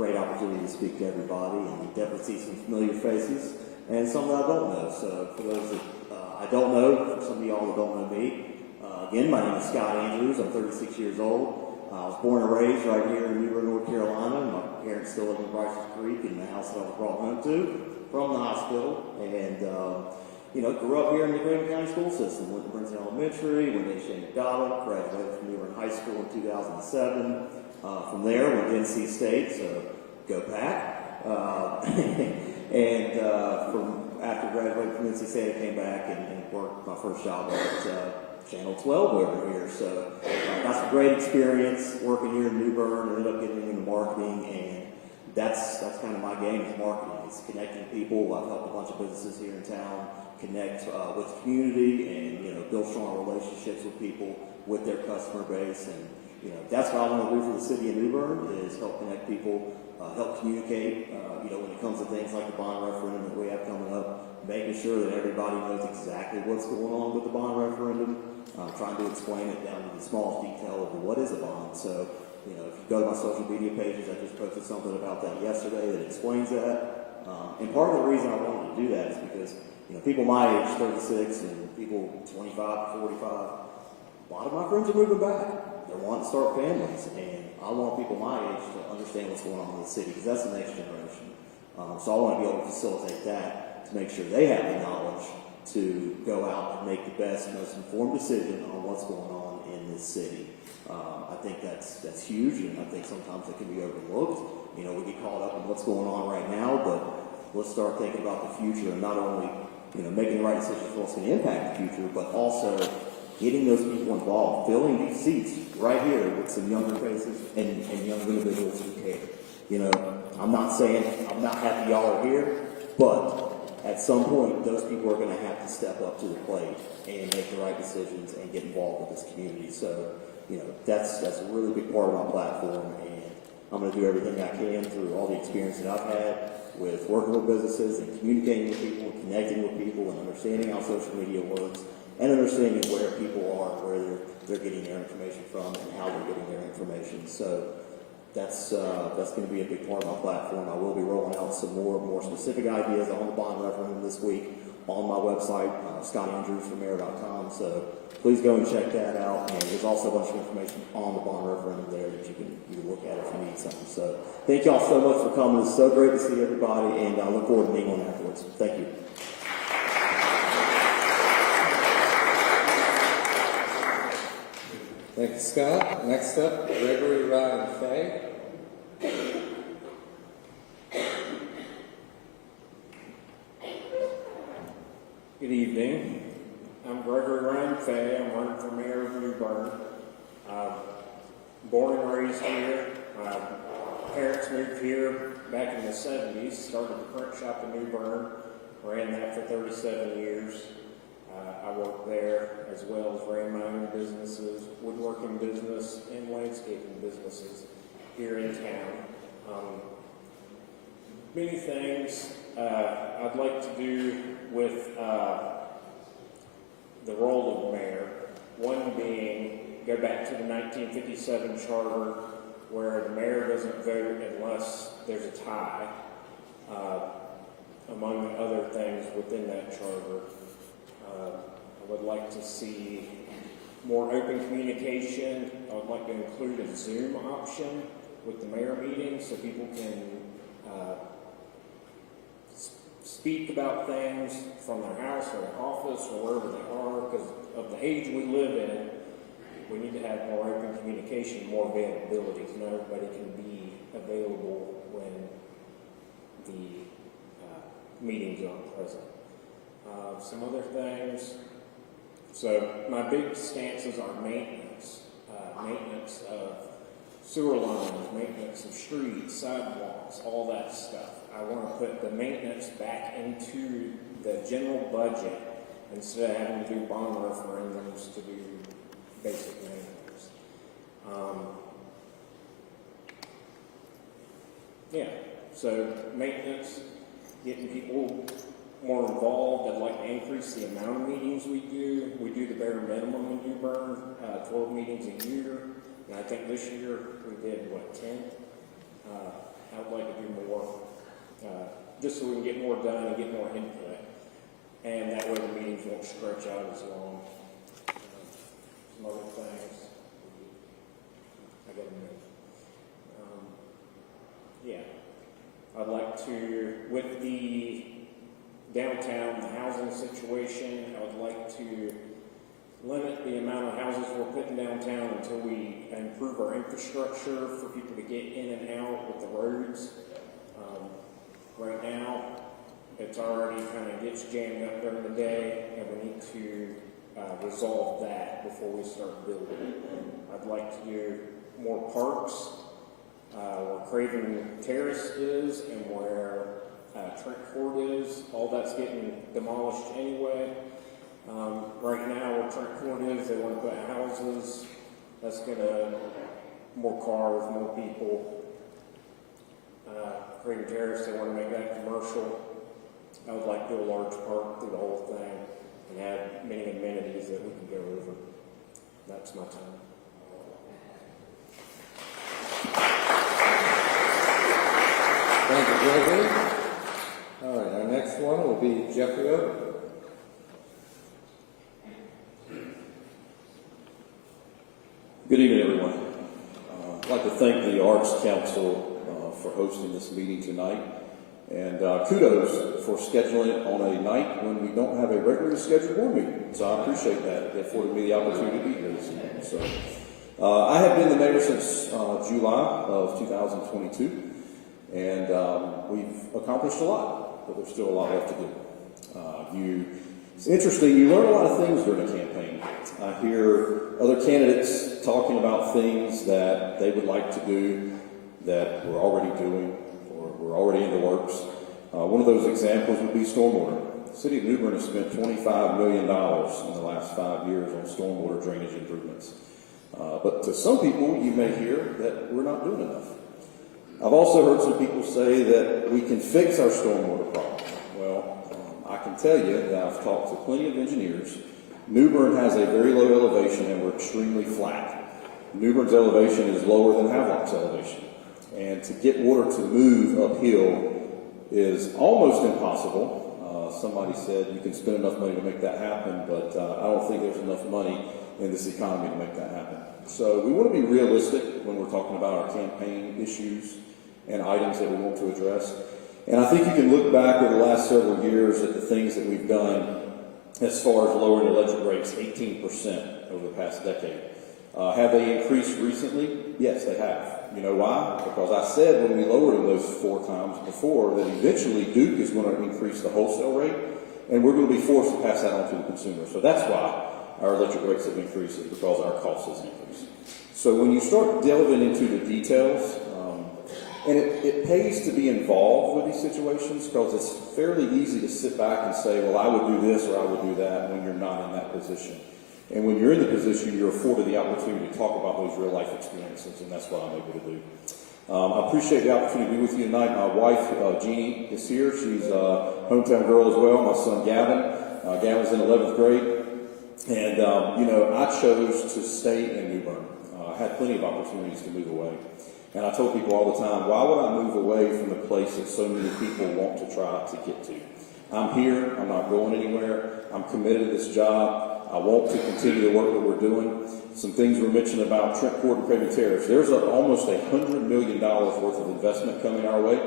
great opportunity to speak to everybody, and definitely see some familiar faces and some that I don't know. So for those that I don't know, for some of y'all that don't know me, again, my name is Scott Andrews. I'm 36 years old. I was born and raised right here in New Bern, North Carolina. My parents still live in Bryce's Creek in the house that I was brought home to from the hospital. And, grew up here in the Craven County school system. Went to Brinson Elementary, went to Shane McDonald, graduated from New Bern High School in 2007. From there, went to NC State, so go Pack. From after graduating from NC State, I came back and worked my first job at Channel 12 over here. So got some great experience working here in New Bern. Ended up getting into marketing, and that's kind of my game is marketing. It's connecting people. I've helped a bunch of businesses here in town connect with the community and build strong relationships with people, with their customer base, and that's what I want to do for the city of New Bern is help connect people, help communicate. When it comes to things like the bond referendum that we have coming up, making sure that everybody knows exactly what's going on with the bond referendum, trying to explain it down to the smallest detail of what is a bond. So, if you go to my social media pages, I just posted something about that yesterday that explains that. And part of the reason I wanted to do that is because, people my age, 36, and people 25, 45, a lot of my friends are moving back. They're wanting to start families, and I want people my age to understand what's going on in the city, because that's the next generation. So I want to be able to facilitate that to make sure they have the knowledge to go out and make the best, most informed decision on what's going on in this city. I think that's huge, and I think sometimes it can be overlooked. We get caught up in what's going on right now, but let's start thinking about the future and not only making the right decisions for what's going to impact the future, but also getting those people involved, filling these seats right here with some younger faces and young individuals who care. I'm not saying I'm not happy y'all are here, but at some point, those people are going to have to step up to the plate and make the right decisions and get involved with this community. So, that's a really big part of my platform, and I'm going to do everything I can through all the experience that I've had with working with businesses and communicating with people and connecting with people and understanding how social media works and understanding where people are, where they're getting their information from and how they're getting their information. So that's going to be a big part of my platform. I will be rolling out some more specific ideas on the bond referendum this week on my website, scottandrewsformayor.com. So please go and check that out. And there's also a bunch of information on the bond referendum there that you can look at if you need something. So thank y'all so much for coming. It's so great to see everybody, and I look forward to meeting on afterwards. Thank you. Thank you, Scott. Next up, Gregory Ryan Fay. Good evening. I'm Gregory Ryan Fay. I'm running for mayor of New Bern. Born and raised here. My parents moved here back in the 70s, started the print shop in New Bern, ran that for 37 years. I worked there as well as ran my own businesses, woodworking business and landscaping businesses here in town. Many things I'd like to do with the role of mayor. One being go back to the 1957 charter where the mayor doesn't vote unless there's a tie, among other things within that charter. I would like to see more open communication. I would like to include a Zoom option with the mayor meeting so people can speak about things from their house or their office or wherever they are. Because of the age we live in, we need to have more open communication, more availability, because not everybody can be available when the meetings aren't present. Some other things. So my big stances are maintenance. Maintenance of sewer lines, maintenance of streets, sidewalks, all that stuff. I want to put the maintenance back into the general budget instead of having to do bond referendums to do basic maintenance. So maintenance, getting people more involved. I'd like to increase the amount of meetings we do. We do the bare minimum in New Bern, 12 meetings a year. And I think this year we did, 10? I would like to do more, just so we can get more done and get more input. And that way the meetings won't stretch out as long. Some other things. I got a minute. Yeah. I'd like to, with the downtown, the housing situation, I would like to limit the amount of houses we're putting downtown until we improve our infrastructure for people to get in and out with the roads. Right now, it's already kind of gets jammed up during the day, and we need to resolve that before we start building. I'd like to do more parks where Craven Terrace is and where Trent Court is. All that's getting demolished anyway. Right now, where Trent Court is, they want to put houses. That's going to more cars, more people. Craven Terrace, they want to make that commercial. I would like to do a large park through the whole thing and have many amenities that we can go over. That's my time. Thank you, Gregory. All right, our next one will be Jeffrey Oden. Good evening, everyone. I'd like to thank the Arts Council for hosting this meeting tonight, and kudos for scheduling it on a night when we don't have a regularly scheduled board meeting. So I appreciate that. It afforded me the opportunity to be here this evening. So I have been the mayor since July of 2022, and we've accomplished a lot, but there's still a lot left to do. It's interesting, you learn a lot of things during a campaign. I hear other candidates talking about things that they would like to do that we're already doing or we're already in the works. One of those examples would be stormwater. The city of New Bern has spent $25 million in the last 5 years on stormwater drainage improvements. But to some people, you may hear that we're not doing enough. I've also heard some people say that we can fix our stormwater problem. Well, I can tell you that I've talked to plenty of engineers. New Bern has a very low elevation and we're extremely flat. New Bern's elevation is lower than Havelock's elevation. And to get water to move uphill is almost impossible. Somebody said you can spend enough money to make that happen, but I don't think there's enough money in this economy to make that happen. So we want to be realistic when we're talking about our campaign issues and items that we want to address. And I think you can look back over the last several years at the things that we've done as far as lowering electric rates, 18% over the past decade. Have they increased recently? Yes, they have. You know why? Because I said when we lowered them those 4 times before that eventually Duke is going to increase the wholesale rate, and we're going to be forced to pass that on to the consumer. So that's why our electric rates have increased, is because our cost has increased. So when you start delving into the details, and it pays to be involved with these situations, because it's fairly easy to sit back and say, well, I would do this or I would do that, when you're not in that position. And when you're in the position, you're afforded the opportunity to talk about those real life experiences, and that's what I'm able to do. I appreciate the opportunity to be with you tonight. My wife, Jeannie, is here. She's a hometown girl as well. My son, Gavin. Gavin's in 11th grade. And, I chose to stay in New Bern. I had plenty of opportunities to move away. And I told people all the time, why would I move away from the place that so many people want to try to get to? I'm here. I'm not going anywhere. I'm committed to this job. I want to continue the work that we're doing. Some things were mentioned about Trent Court and Craven Terrace. There's almost $100 million worth of investment coming our way.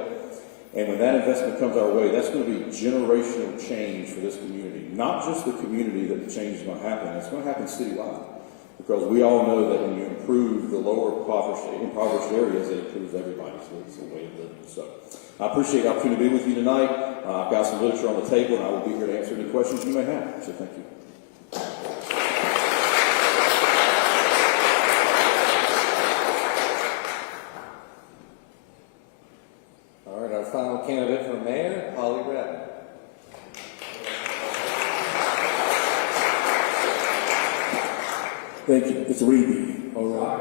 And when that investment comes our way, that's going to be generational change for this community. Not just the community that the change is going to happen. It's going to happen citywide. Because we all know that when you improve the lower impoverished areas, it improves everybody's way of living. So I appreciate the opportunity to be with you tonight. I've got some literature on the table, and I will be here to answer any questions you may have. So thank you. All right, our final candidate for mayor, Holly Rabbit. Thank you. It's Reedy. All right.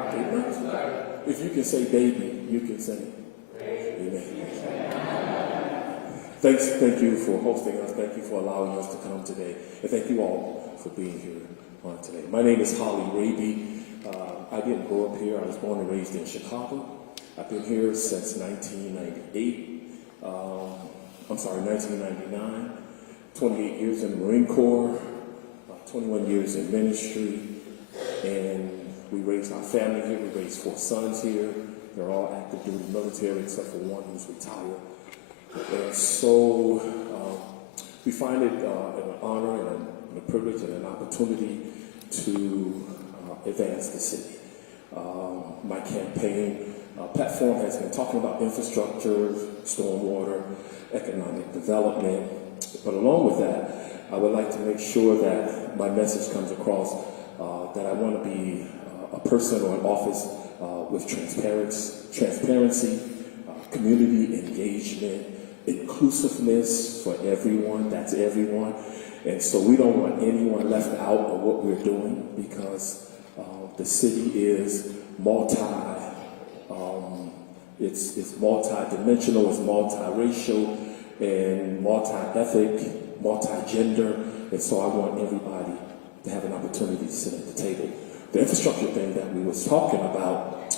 If you can say baby, you can say amen. Thank you for hosting us. Thank you for allowing us to come today. And thank you all for being here on today. My name is Holly Raby. I didn't grow up here. I was born and raised in Chicago. I've been here since 1999, 28 years in the Marine Corps, 21 years in ministry, and we raised our family here. We raised 4 sons here. They're all active duty military except for one who's retired. And so we find it an honor and a privilege and an opportunity to advance the city. My campaign platform has been talking about infrastructure, stormwater, economic development, but along with that, I would like to make sure that my message comes across that I want to be a person or an office with transparency, community engagement, inclusiveness for everyone. That's everyone. And so we don't want anyone left out of what we're doing because the city is it's multi-dimensional, it's multi-racial, and multi-ethnic, multi-gender, and so I want everybody to have an opportunity to sit at the table. The infrastructure thing that we was talking about,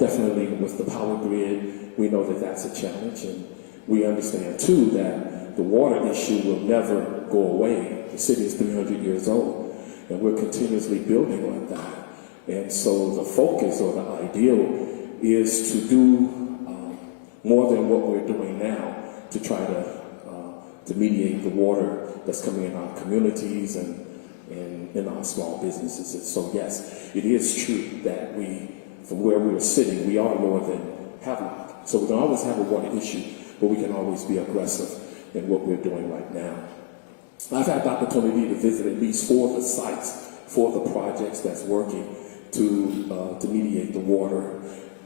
definitely with the power grid, we know that that's a challenge, and we understand too that the water issue will never go away. The city is 300 years old, and we're continuously building on that. And so the focus or the ideal is to do more than what we're doing now to try to mediate the water that's coming in our communities and in our small businesses. And so yes, it is true that from where we are sitting, we are more than Havelock. So we can always have a water issue, but we can always be aggressive in what we're doing right now. I've had the opportunity to visit at least 4 of the sites, 4 of the projects that's working to mediate the water,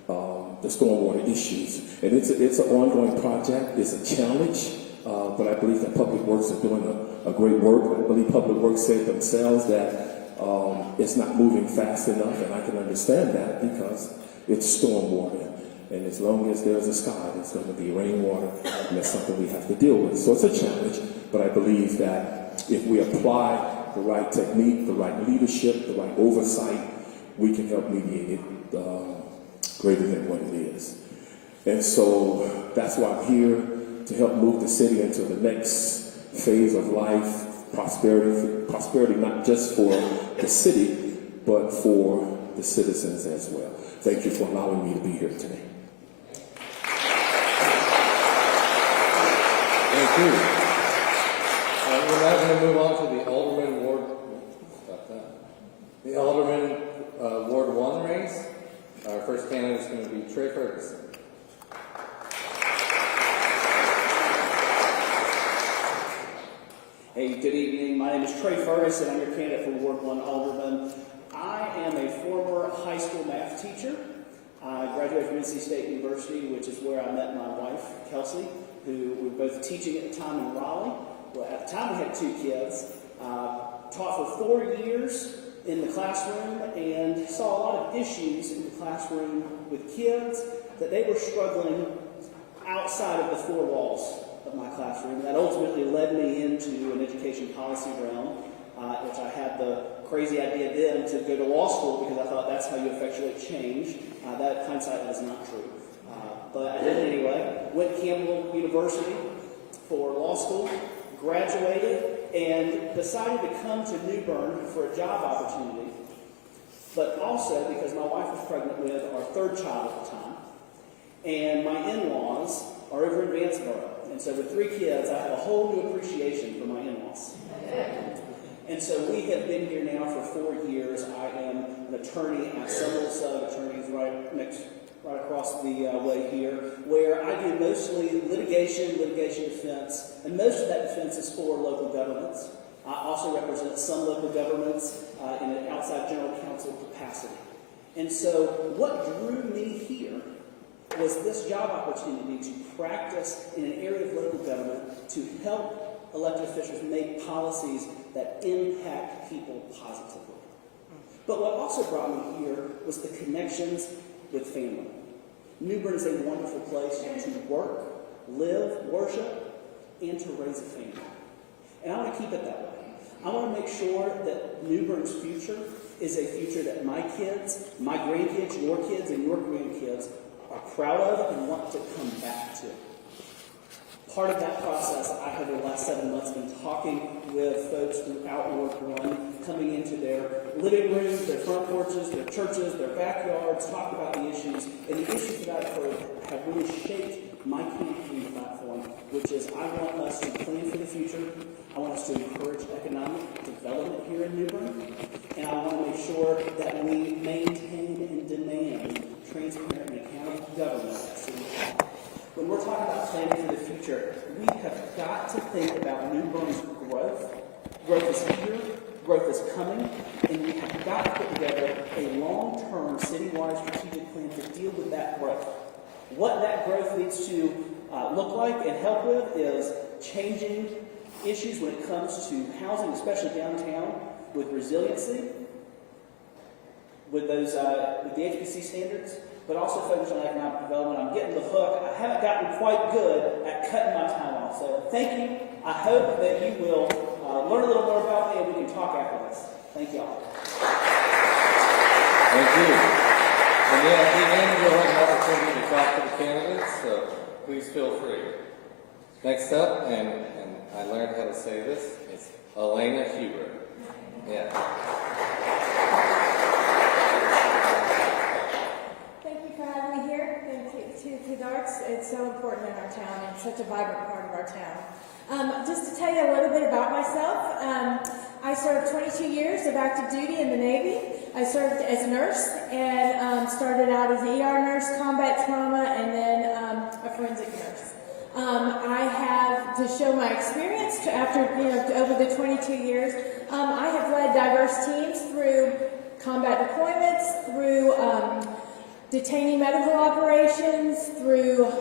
the stormwater issues. And it's an ongoing project. It's a challenge, but I believe that Public Works are doing a great work. I believe Public Works said themselves that it's not moving fast enough, and I can understand that because it's stormwater. And as long as there's a sky, there's going to be rainwater, and that's something we have to deal with. So it's a challenge, but I believe that if we apply the right technique, the right leadership, the right oversight, we can help mediate it greater than what it is. And so that's why I'm here, to help move the city into the next phase of life, prosperity not just for the city, but for the citizens as well. Thank you for allowing me to be here today. Thank you. We're now going to move on to the Alderman Ward. The Alderman Ward 1 race. Our first candidate is going to be Trey Ferguson. Hey, good evening. My name is Trey Ferguson. I'm your candidate for Ward 1 Alderman. I am a former high school math teacher. I graduated from NC State University, which is where I met my wife, Kelsey, who we were both teaching at the time in Raleigh. Well, at the time we had 2 kids. Taught for 4 years in the classroom and saw a lot of issues in the classroom with kids that they were struggling outside of the 4 walls of my classroom. And that ultimately led me into an education policy realm, which I had the crazy idea then to go to law school because I thought that's how you effectuate change. That hindsight is not true. But I did it anyway. Went to Campbell University for law school, graduated, and decided to come to New Bern for a job opportunity, but also because my wife was pregnant with our 3rd child at the time, and my in-laws are over in Vanceboro. And so with 3 kids, I have a whole new appreciation for my in-laws. And so we have been here now for 4 years. I am an attorney at several sub-attorneys right across the way here, where I do mostly litigation defense, and most of that defense is for local governments. I also represent some local governments in an outside general counsel capacity. And so what drew me here was this job opportunity to practice in an area of local government to help elected officials make policies that impact people positively. But what also brought me here was the connections with family. New Bern is a wonderful place to work, live, worship, and to raise a family. And I want to keep it that way. I want to make sure that New Bern's future is a future that my kids, my grandkids, your kids, and your grandkids proud of and want to come back to. Part of that process, I have over the last 7 months been talking with folks throughout Ward 1, coming into their living rooms, their front porches, their churches, their backyards, talk about the issues. And the issues that I've heard have really shaped my campaign platform, which is I want us to plan for the future. I want us to encourage economic development here in New Bern. And I want to make sure that we maintain and demand transparent and accountable government at City Hall. When we're talking about planning for the future, we have got to think about New Bern's growth. Growth is here, growth is coming, and we have got to put together a long-term citywide strategic plan to deal with that growth. What that growth needs to look like and help with is changing issues when it comes to housing, especially downtown, with resiliency, with those with the HBC standards, but also focus on economic development. I'm getting the hook. I haven't gotten quite good at cutting my time off. So thank you. I hope that you will learn a little more about me and we can talk after this. Thank you all. Thank you. And then at the end, we'll have an opportunity to talk to the candidates, so please feel free. Next up, and I learned how to say this, it's Elena Huber. Yeah. Thank you for having me here. Thank you to the arts. It's so important in our town and such a vibrant part of our town. Just to tell you a little bit about myself, I served 22 years of active duty in the Navy. I served as a nurse and started out as an ER nurse, combat trauma, and then a forensic nurse. I have, to show my experience after over the 22 years, I have led diverse teams through combat deployments, through detainee medical operations, through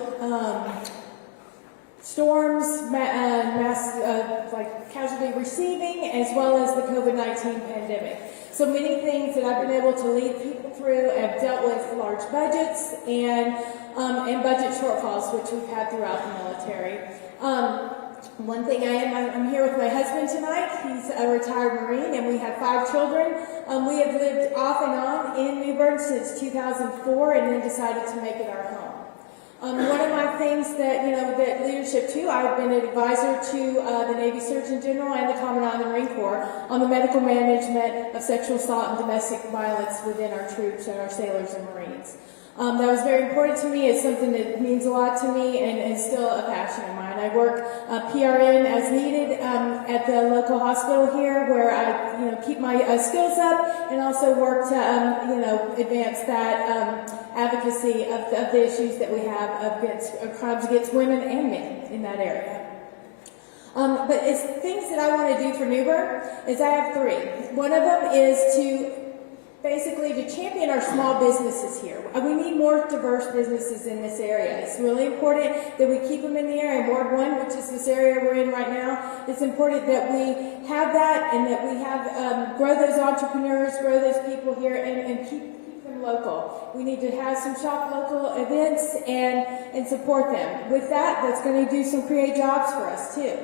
storms, mass like casualty receiving, as well as the COVID-19 pandemic. So many things that I've been able to lead people through. I've dealt with large budgets and budget shortfalls, which we've had throughout the military. One thing I'm here with my husband tonight. He's a retired Marine, and we have 5 children. We have lived off and on in New Bern since 2004, and then decided to make it our home. One of my things that leadership too, I've been an advisor to the Navy Surgeon General and the Commandant of the Marine Corps on the medical management of sexual assault and domestic violence within our troops and our sailors and Marines. That was very important to me. It's something that means a lot to me and still a passion of mine. I work PRN as needed at the local hospital here, where I keep my skills up and also work to advance that advocacy of the issues that we have of crimes against women and men in that area. But it's things that I want to do for New Bern is I have 3. One of them is to champion our small businesses here. We need more diverse businesses in this area. It's really important that we keep them in the area. Ward 1, which is this area we're in right now, it's important that we have that and that we have grow those entrepreneurs, grow those people here, and keep them local. We need to have some shop local events and support them. With that, that's going to do some create jobs for us too.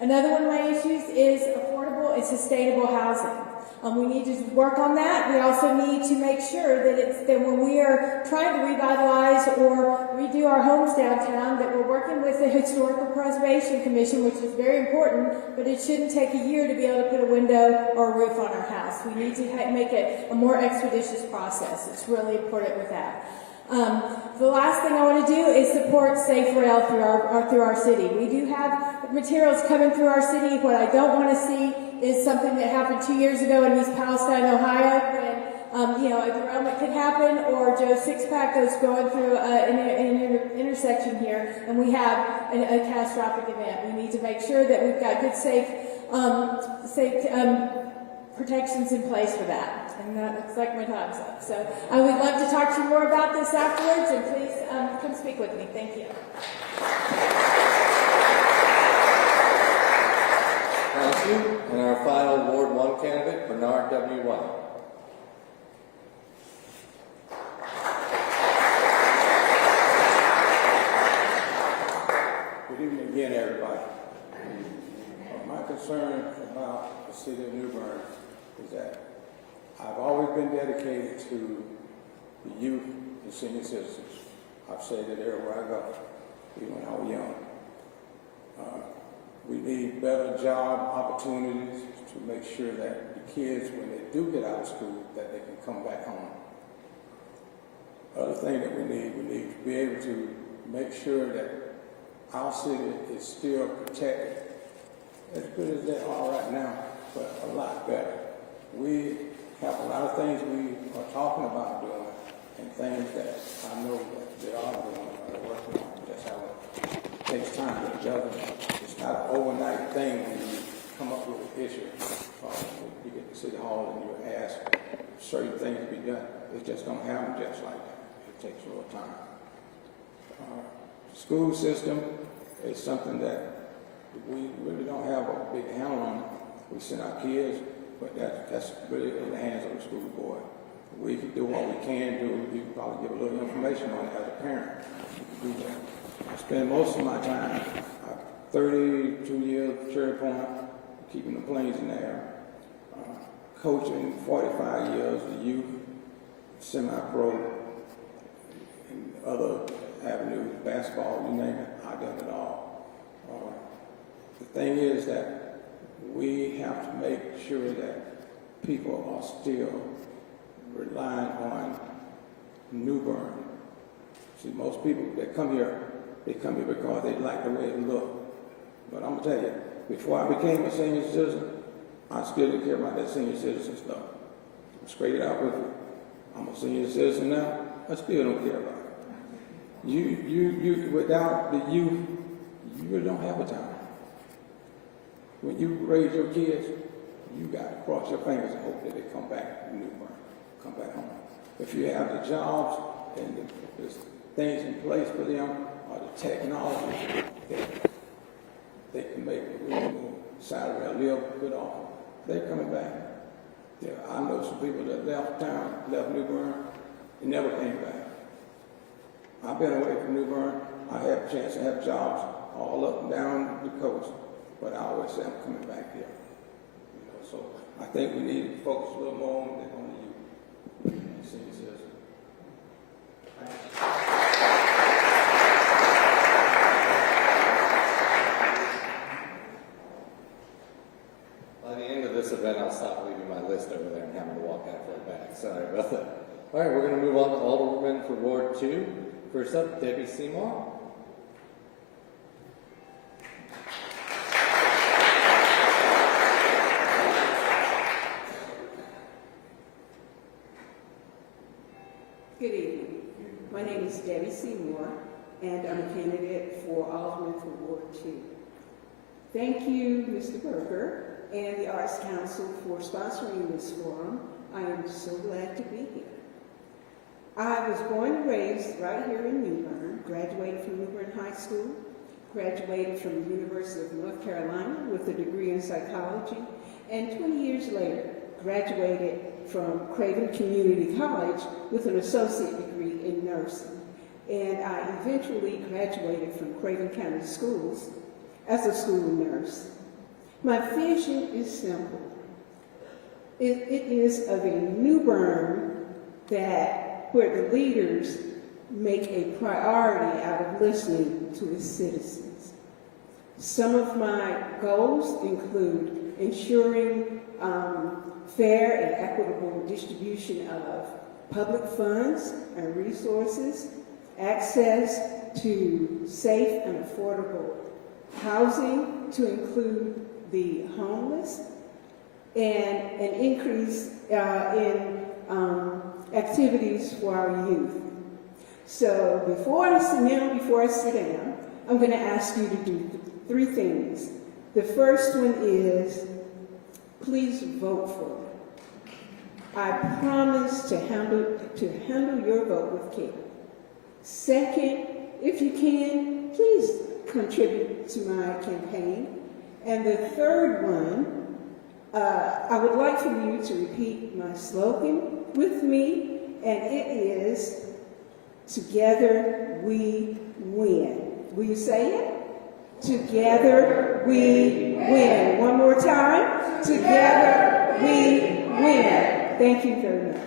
Another one of my issues is affordable and sustainable housing. We need to work on that. We also need to make sure that when we are trying to revitalize or redo our homes downtown, that we're working with the Historical Preservation Commission, which is very important, but it shouldn't take a year to be able to put a window or a roof on our house. We need to make it a more expeditious process. It's really important with that. The last thing I want to do is support safe rail through our city. We do have materials coming through our city. What I don't want to see is something that happened 2 years ago in East Palestine, Ohio, when a derailment could happen, or Joe Sixpack goes going through an intersection here, and we have a catastrophic event. We need to make sure that we've got good, safe protections in place for that. And that looks like my time's up. So I would love to talk to you more about this afterwards, and please come speak with me. Thank you. Thank you. And our final Ward 1 candidate, Bernard W. White. Good evening again, everybody. My concern about the city of New Bern is that I've always been dedicated to the youth and senior citizens. I've said it everywhere I go, even when I was young. We need better job opportunities to make sure that the kids, when they do get out of school, that they can come back home. Other thing that we need to be able to make sure that our city is still protected, as good as they are right now, but a lot better. We have a lot of things we are talking about doing, and things that I know that they are doing, are working on. That's how it takes time to juggle. It's not an overnight thing when you come up with an issue. You get to City Hall and you ask certain things to be done. It just don't happen just like that. It takes a little time. School system is something that we really don't have a big handle on. We send our kids, but that's really in the hands of the school board. We can do what we can do. You can probably give a little information on it as a parent. You can do that. I spend most of my time, 32 years at Cherry Point, keeping the planes in the air, coaching 45 years of youth, semi-pro, and other avenues, basketball, you name it, I've done it all. The thing is that we have to make sure that people are still relying on New Bern. See, most people that come here, they come here because they like the way it looks. But I'm gonna tell you, before I became a senior citizen, I still didn't care about that senior citizen stuff. I'm straight out with you. I'm a senior citizen now, I still don't care about it. You without the youth, you really don't have a time. When you raise your kids, you got to cross your fingers and hope that they come back to New Bern, come back home. If you have the jobs and the things in place for them, or the technology that they can make a reasonable salary or live good off, they're coming back. Yeah, I know some people that left town, left New Bern, and never came back. I've been away from New Bern. I had a chance to have jobs all up and down the coast, but I always say I'm coming back here. You know, so I think we need to focus a little more on the youth. Senior citizen. By the end of this event, I'll stop leaving my list over there and having to walk halfway back. Sorry about that. All right, we're going to move on to Alderman for Ward 2. First up, Debbie Seymour. Good evening. My name is Debbie Seymour, and I'm a candidate for Alderman for Ward 2. Thank you, Mr. Berger, and the Arts Council for sponsoring this forum. I am so glad to be here. I was born and raised right here in New Bern, graduated from New Bern High School, graduated from the University of North Carolina with a degree in psychology, and 20 years later, graduated from Craven Community College with an associate degree in nursing. And I eventually graduated from Craven County Schools as a school nurse. My vision is simple. It is of a New Bern where the leaders make a priority out of listening to its citizens. Some of my goals include ensuring fair and equitable distribution of public funds and resources, access to safe and affordable housing to include the homeless, and an increase in activities for our youth. So before I sit down, I'm going to ask you to do 3 things. The first one is, please vote for me. I promise to handle your vote with care. Second, if you can, please contribute to my campaign. And the third one, I would like for you to repeat my slogan with me, and it is, together we win. Will you say it? Together we win. One more time. Together we win. Thank you very much.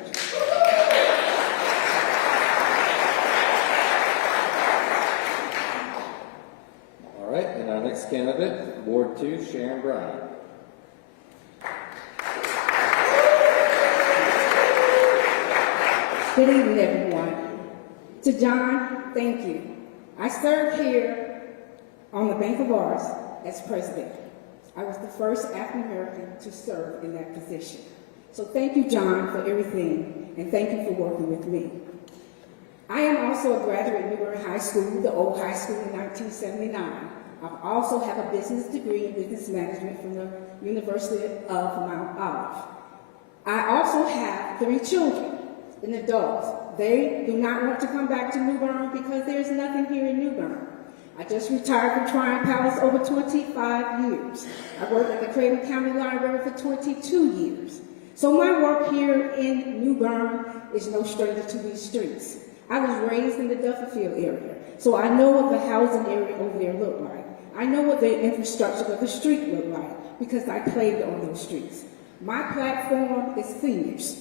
All right, and our next candidate, Ward 2, Sharon Bryan. Good evening, everyone. To John, thank you. I served here on the Bank of Arts as president. I was the first African American to serve in that position. So thank you, John, for everything, and thank you for working with me. I am also a graduate of Newberry High School, the old high school in 1979. I also have a business degree in business management from the University of Mount Olive. I also have 3 children and adults. They do not want to come back to New Bern because there's nothing here in New Bern. I just retired from Tryon Palace over 25 years. I worked at the Craven County Library for 22 years. So my work here in New Bern is no stranger to these streets. I was raised in the Dufferfield area, so I know what the housing area over there looked like. I know what the infrastructure of the street looked like because I played on those streets. My platform is seniors.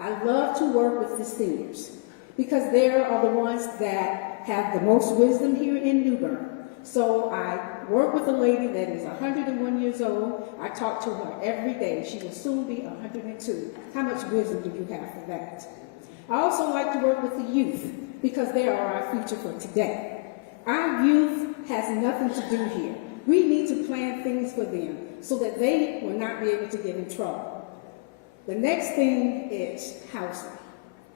I love to work with the seniors because they are the ones that have the most wisdom here in New Bern. So I work with a lady that is 101 years old. I talk to her every day. She will soon be 102. How much wisdom do you have for that? I also like to work with the youth because they are our future for today. Our youth has nothing to do here. We need to plan things for them so that they will not be able to get in trouble. The next thing is housing.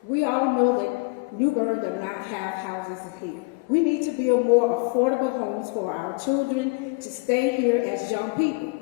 We all know that New Bern does not have houses here. We need to build more affordable homes for our children to stay here as young people.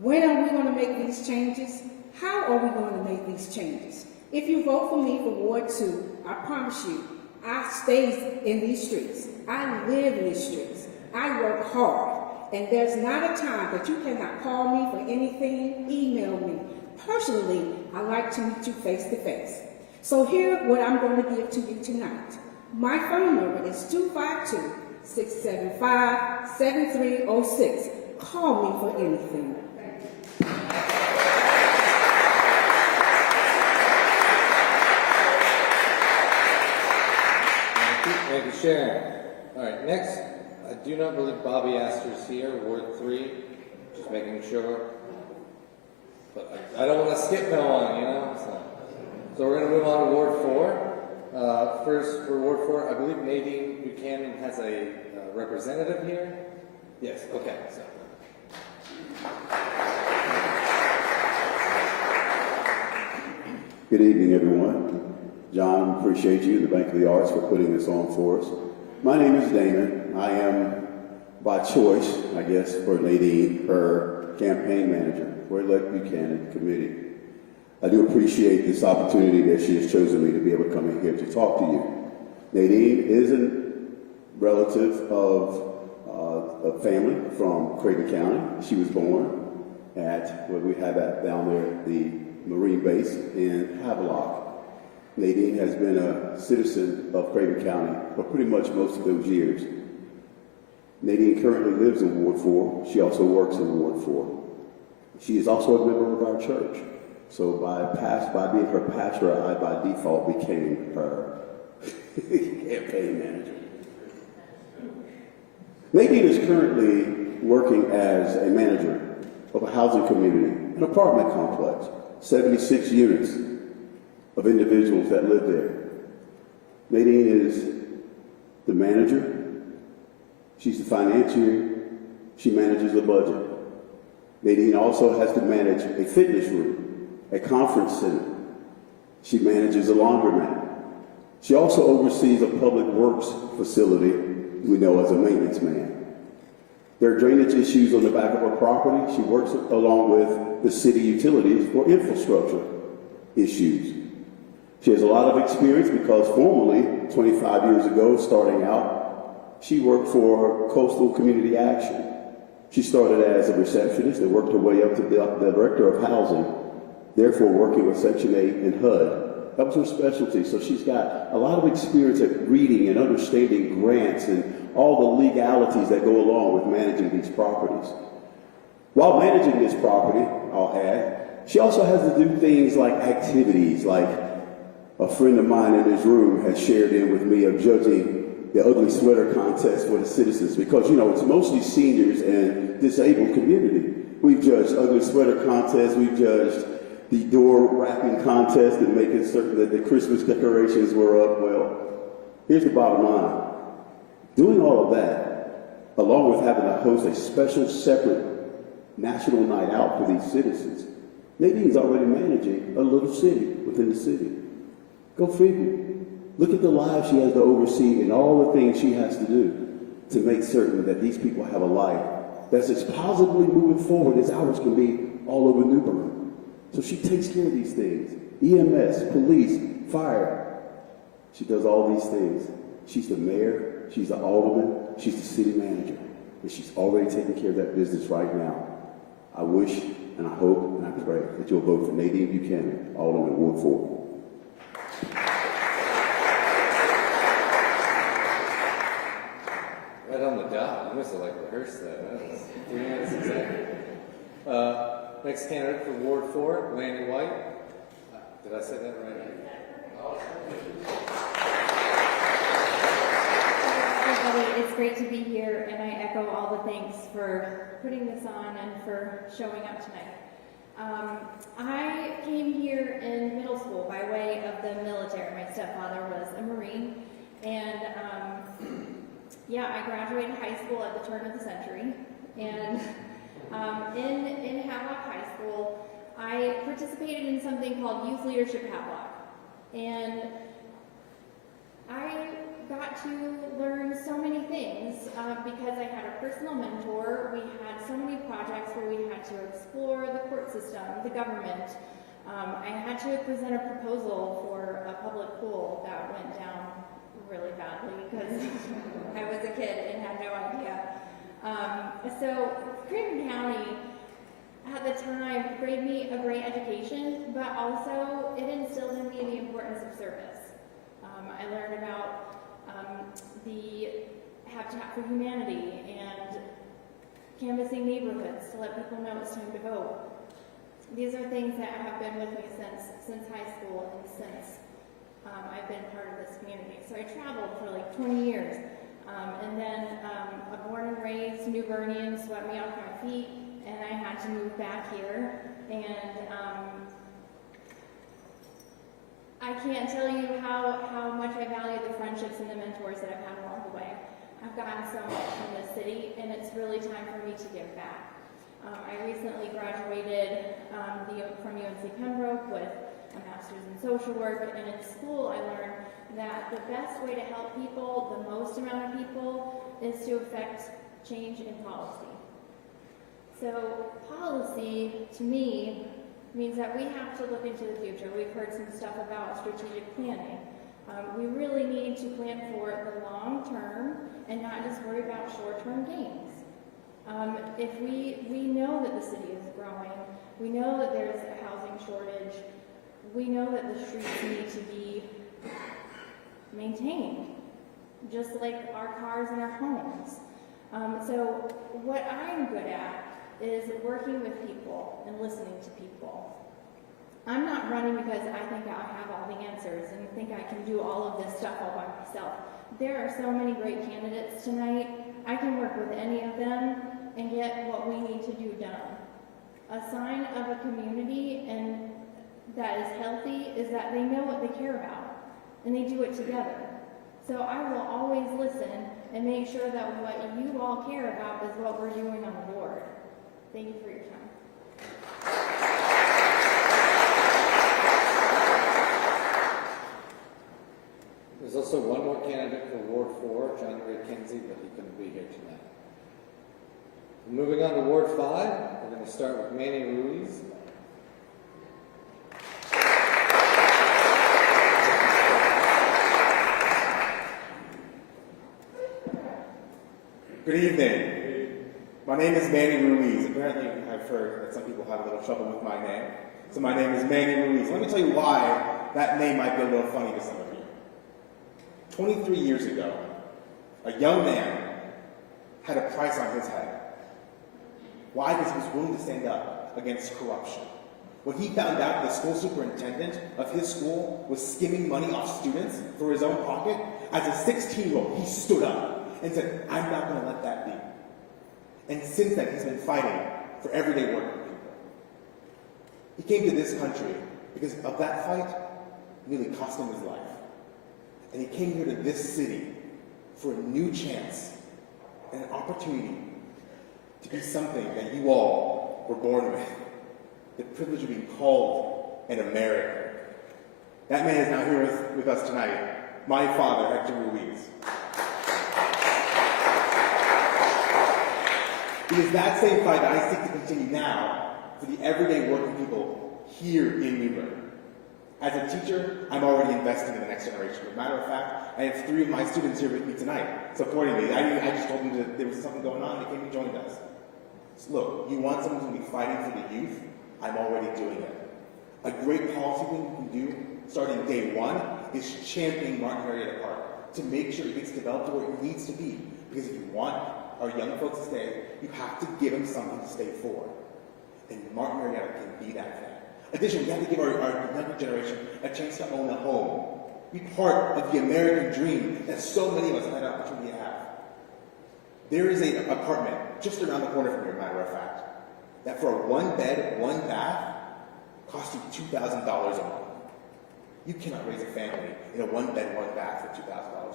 When are we going to make these changes? How are we going to make these changes? If you vote for me for Ward 2, I promise you, I stay in these streets. I live in these streets. I work hard. And there's not a time that you cannot call me for anything, email me. Personally, I like to meet you face to face. So here, what I'm going to give to you tonight. My phone number is 252-675-7306. Call me for anything. Thank you, Sharon. All right, next, I do not believe Bobby Astor's here, Ward 3. Just making sure. But I don't want to skip no one, you know? So we're going to move on to Ward 4. First, for Ward 4, I believe Nadine Buchanan has a representative here. Yes, okay. So. Good evening, everyone. John, appreciate you, the Bank of the Arts, for putting this on for us. My name is Damon. I am, by choice, I guess, for Nadine, her campaign manager for Elect Buchanan Committee. I do appreciate this opportunity that she has chosen me to be able to come in here to talk to you. Nadine is a relative of a family from Craven County. She was born at what we have down there, the Marine Base in Havelock. Nadine has been a citizen of Craven County for pretty much most of those years. Nadine currently lives in Ward 4. She also works in Ward 4. She is also a member of our church. So by being her pastor, I by default became her campaign manager. Nadine is currently working as a manager of a housing community, an apartment complex, 76 units of individuals that live there. Nadine is the manager. She's the financier. She manages the budget. Nadine also has to manage a fitness room, a conference center. She manages a laundromat. She also oversees a public works facility we know as a maintenance man. There are drainage issues on the back of her property. She works along with the city utilities for infrastructure issues. She has a lot of experience because formerly, 25 years ago, starting out, she worked for Coastal Community Action. She started as a receptionist and worked her way up to the director of housing, therefore working with Section 8 and HUD. That was her specialty. So she's got a lot of experience at reading and understanding grants and all the legalities that go along with managing these properties. While managing this property, I'll add, she also has to do things like activities, like a friend of mine in this room has shared in with me of judging the ugly sweater contest for the citizens because, you know, it's mostly seniors and disabled community. We've judged ugly sweater contests, we've judged the door wrapping contest and making certain that the Christmas decorations were up. Well, here's the bottom line. Doing all of that, along with having to host a special separate national night out for these citizens, Nadine's already managing a little city within the city. Go figure. Look at the lives she has to oversee and all the things she has to do to make certain that these people have a life that's as positively moving forward as ours can be all over New Bern. So she takes care of these things. EMS, police, fire. She does all these things. She's the mayor, she's the alderman, she's the city manager. And she's already taking care of that business right now. I wish and I hope and I pray that you'll vote for Nadine Buchanan, Alderman Ward 4. Right on the dot. You must have rehearsed that. That was 3 minutes exactly. Next candidate for Ward 4, Lanny White. Did I say that right? Everybody, it's great to be here, and I echo all the thanks for putting this on and for showing up tonight. I came here in middle school by way of the military. My stepfather was a Marine, and I graduated high school at the turn of the century, and in Havelock High School, I participated in something called Youth Leadership Havelock, and I got to learn so many things because I had a personal mentor. We had so many projects where we had to explore the court system, the government. I had to present a proposal for a public pool that went down really badly because I was a kid and had no idea. So Craven County at the time gave me a great education, but also it instilled in me the importance of service. I learned about the Habitat for Humanity and canvassing neighborhoods to let people know it's time to vote. These are things that have been with me since high school and since I've been part of this community. So I traveled for 20 years. And then a born and raised New Bernian swept me off my feet, and I had to move back here. And I can't tell you how much I value the friendships and the mentors that I've had along the way. I've gotten so much from this city, and it's really time for me to give back. I recently graduated from UNC Pembroke with a master's in social work, and in school I learned that the best way to help people, the most amount of people, is to affect change in policy. So policy, to me, means that we have to look into the future. We've heard some stuff about strategic planning. We really need to plan for the long term and not just worry about short-term gains. If we know that the city is growing, we know that there's a housing shortage, we know that the streets need to be maintained, just like our cars and our homes. So what I'm good at is working with people and listening to people. I'm not running because I think I have all the answers and think I can do all of this stuff all by myself. There are so many great candidates tonight. I can work with any of them and get what we need to do done. A sign of a community and that is healthy is that they know what they care about and they do it together. So I will always listen and make sure that what you all care about is what we're doing on the board. Thank you for your time. There's also one more candidate for Ward 4, John Ray Kinsey, but he couldn't be here tonight. Moving on to Ward 5, we're going to start with Manny Ruiz. Good evening. My name is Manny Ruiz. Apparently, I've heard that some people have a little trouble with my name. So my name is Manny Ruiz. Let me tell you why that name might be a little funny to some of you. 23 years ago, a young man had a price on his head. Why? Because he was willing to stand up against corruption. When he found out the school superintendent of his school was skimming money off students for his own pocket, As a 16-year-old, he stood up and said, I'm not going to let that be. And since then, he's been fighting for everyday working people. He came to this country because of that fight, nearly cost him his life. And he came here to this city for a new chance and an opportunity to be something that you all were born with. The privilege of being called an American. That man is now here with us tonight, my father, Hector Ruiz. It is that same fight that I seek to continue now for the everyday working people here in New Bern. As a teacher, I'm already investing in the next generation. As a matter of fact, I have 3 of my students here with me tonight, supporting me. I just told them that there was something going on, they came and joined us. So look, you want someone to be fighting for the youth? I'm already doing it. A great policy thing you can do, starting day 1, is championing Martin Marietta Park to make sure it gets developed to where it needs to be. Because if you want our young folks to stay, you have to give them something to stay for. And Martin Marietta can be that thing. Additionally, we have to give our younger generation a chance to own a home. Be part of the American dream that so many of us have had an opportunity to have. There is an apartment just around the corner from here, matter of fact, that for a 1-bed, 1-bath, costs you $2,000 a month. You cannot raise a family in a 1-bed, 1-bath for $2,000 a month.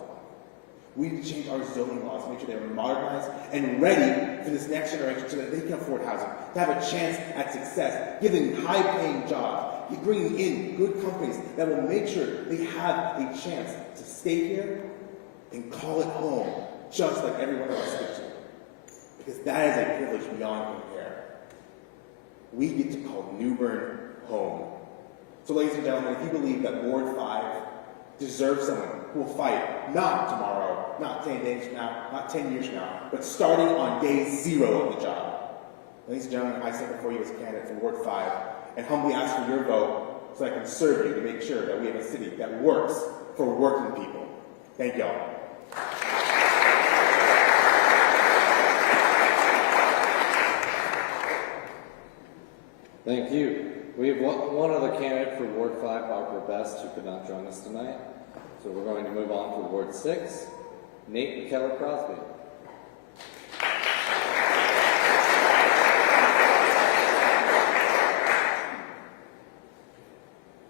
We need to change our zoning laws, make sure they're modernized and ready for this next generation so that they can afford housing, to have a chance at success, give them high-paying jobs, bringing in good companies that will make sure they have a chance to stay here and call it home, just like everyone else gets to. Because that is a privilege beyond compare. We get to call New Bern home. So ladies and gentlemen, if you believe that Ward 5 deserves someone who will fight, not tomorrow, not 10 days from now, not 10 years from now, but starting on day 0 of the job. Ladies and gentlemen, I stand before you as a candidate for Ward 5 and humbly ask for your vote so I can serve you to make sure that we have a city that works for working people. Thank y'all. Thank you. We have one other candidate for Ward 5, Barbara Best, who could not join us tonight. So we're going to move on to Ward 6, Nate McKellar Crosby.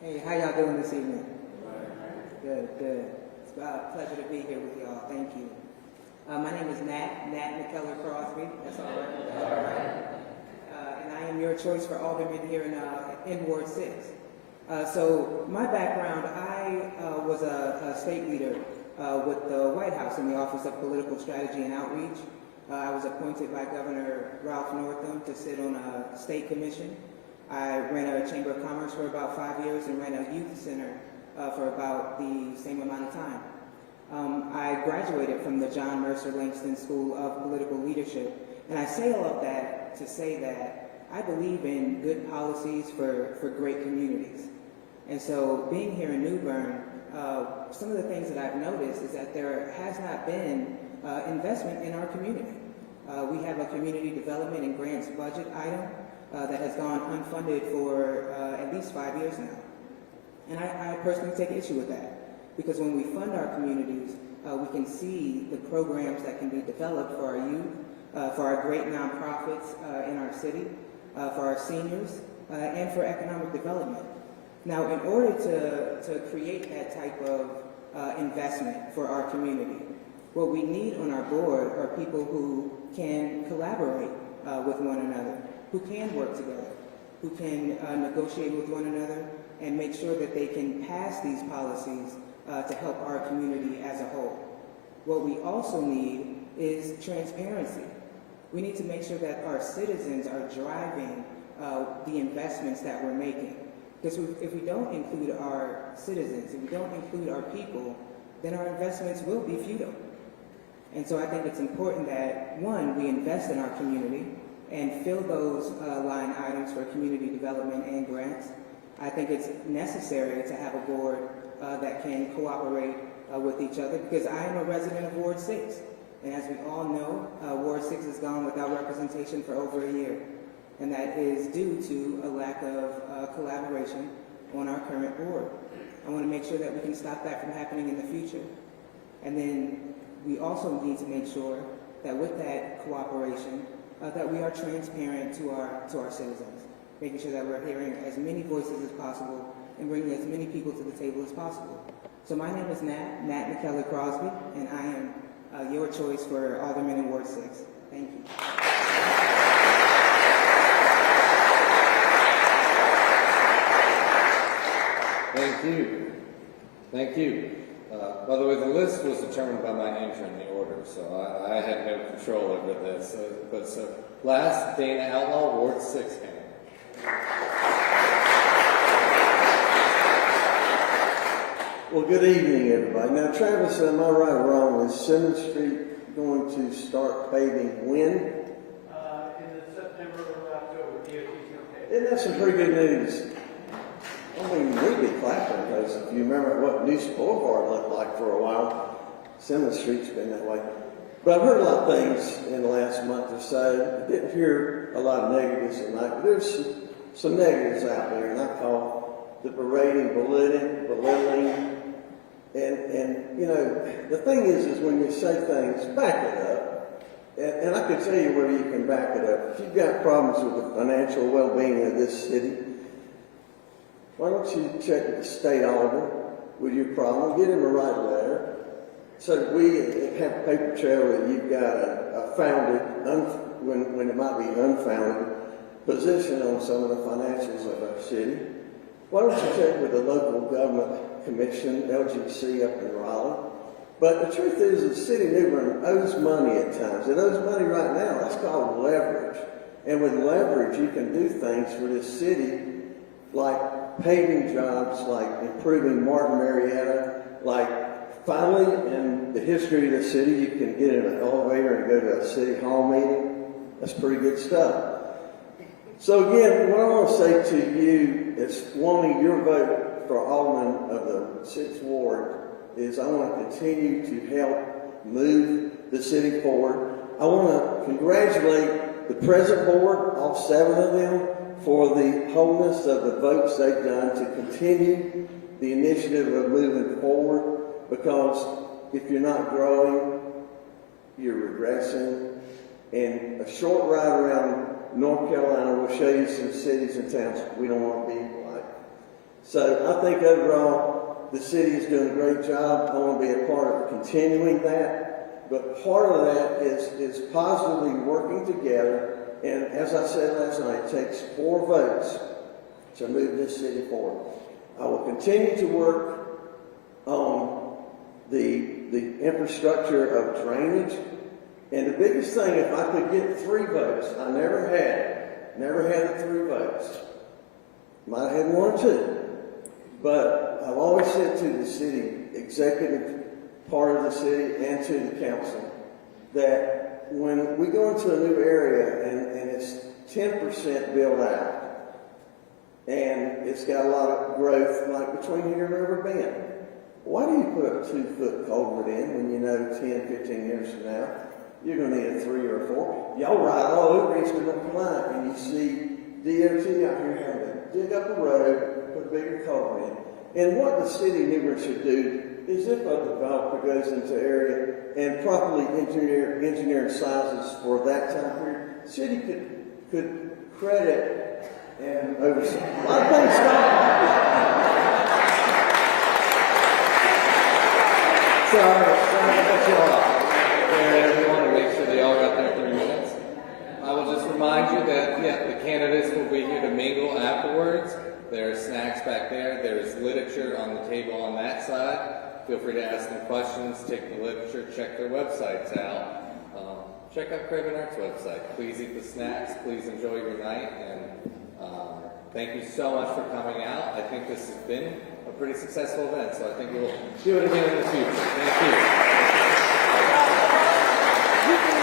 Hey, how y'all doing this evening? Good, good. It's a pleasure to be here with y'all. Thank you. My name is Nat McKellar Crosby. That's all right. And I am your choice for alderman here in Ward 6. So my background, I was a state leader with the White House in the Office of Political Strategy and Outreach. I was appointed by Governor Ralph Northam to sit on a state commission. I ran a Chamber of Commerce for about 5 years and ran a youth center for about the same amount of time. I graduated from the John Mercer Langston School of Political Leadership, and I say all of that to say that I believe in good policies for great communities. And so being here in New Bern, some of the things that I've noticed is that there has not been investment in our community. We have a community development and grants budget item that has gone unfunded for at least 5 years now. And I personally take issue with that, because when we fund our communities, we can see the programs that can be developed for our youth, for our great nonprofits in our city, for our seniors, and for economic development. Now, in order to create that type of investment for our community, what we need on our board are people who can collaborate with one another, who can work together, who can negotiate with one another and make sure that they can pass these policies to help our community as a whole. What we also need is transparency. We need to make sure that our citizens are driving the investments that we're making. Because if we don't include our citizens, if we don't include our people, then our investments will be futile. And so I think it's important that, one, we invest in our community and fill those line items for community development and grants. I think it's necessary to have a board that can cooperate with each other, because I am a resident of Ward 6. And as we all know, Ward 6 has gone without representation for over a year. And that is due to a lack of collaboration on our current board. I want to make sure that we can stop that from happening in the future. And then we also need to make sure that with that cooperation, that we are transparent to our citizens, making sure that we're hearing as many voices as possible and bringing as many people to the table as possible. So my name is Nat McKellar Crosby, and I am your choice for Alderman in Ward 6. Thank you. Thank you. Thank you. By the way, the list was determined by my entering the order, so I had no control over this. So last, Dana Outlaw, Ward 6 candidate. Well, good evening, everybody. Now, Travis, am I right or wrong? Is Simmons Street going to start paving when? In the September or October, DOT's going to pay. Isn't that some pretty good news? I mean, we'd be clapping because if you remember what New Boulevard looked like for a while, Simmons Street's been that way. But I've heard a lot of things in the last month or so. I didn't hear a lot of negatives tonight, but there's some negatives out there, and I call the berating, belittling, and you know, the thing is when you say things, back it up. And I can tell you where you can back it up. If you've got problems with the financial well-being of this city, why don't you check with the state auditor with your problem, get him to write a letter, so that we have a paper trail that you've got a founded, when it might be unfounded, position on some of the financials of our city. Why don't you check with the local government commission, LGC up in Raleigh? But the truth is the city of New Bern owes money at times. It owes money right now. That's called leverage. And with leverage, you can do things for this city like paving jobs, like improving Martin Marietta, like finally in the history of the city, you can get in an elevator and go to a city hall meeting. That's pretty good stuff. So again, what I want to say to you is wanting your vote for Alderman of the 6th Ward is I want to continue to help move the city forward. I want to congratulate the present board, all 7 of them, for the wholeness of the votes they've done to continue the initiative of moving forward, because if you're not growing, you're regressing. And a short ride around North Carolina will show you some cities and towns we don't want to be like. So I think overall the city is doing a great job. I want to be a part of continuing that. But part of that is positively working together. And as I said last night, it takes 4 votes to move this city forward. I will continue to work on the infrastructure of drainage. And the biggest thing, if I could get 3 votes, I never had 3 votes. Might have had 1 or 2. But I've always said to the city, executive part of the city and to the council, that when we go into a new area and it's 10% built out, and it's got a lot of growth, like between here and River Bend, why do you put a 2-foot culvert in when you know 10, 15 years from now you're going to need a 3 or 4? Y'all ride all over Eastern North Carolina and you see DOT out here having to dig up a road, put a bigger culvert in. And what the city of New Bern should do is if a developer goes into an area and properly engineer sizes for that time period, the city could credit and oversee. A lot of things Sorry to cut you off. Everyone, to make sure they all got their 3 minutes. I will just remind you that, the candidates will be here to mingle afterwards. There's snacks back there. There's literature on the table on that side. Feel free to ask them questions, take the literature, check their websites out. Check out Craven Arts website. Please eat the snacks. Please enjoy your night. And thank you so much for coming out. I think this has been a pretty successful event, so I think we'll do it again in the future. Thank you.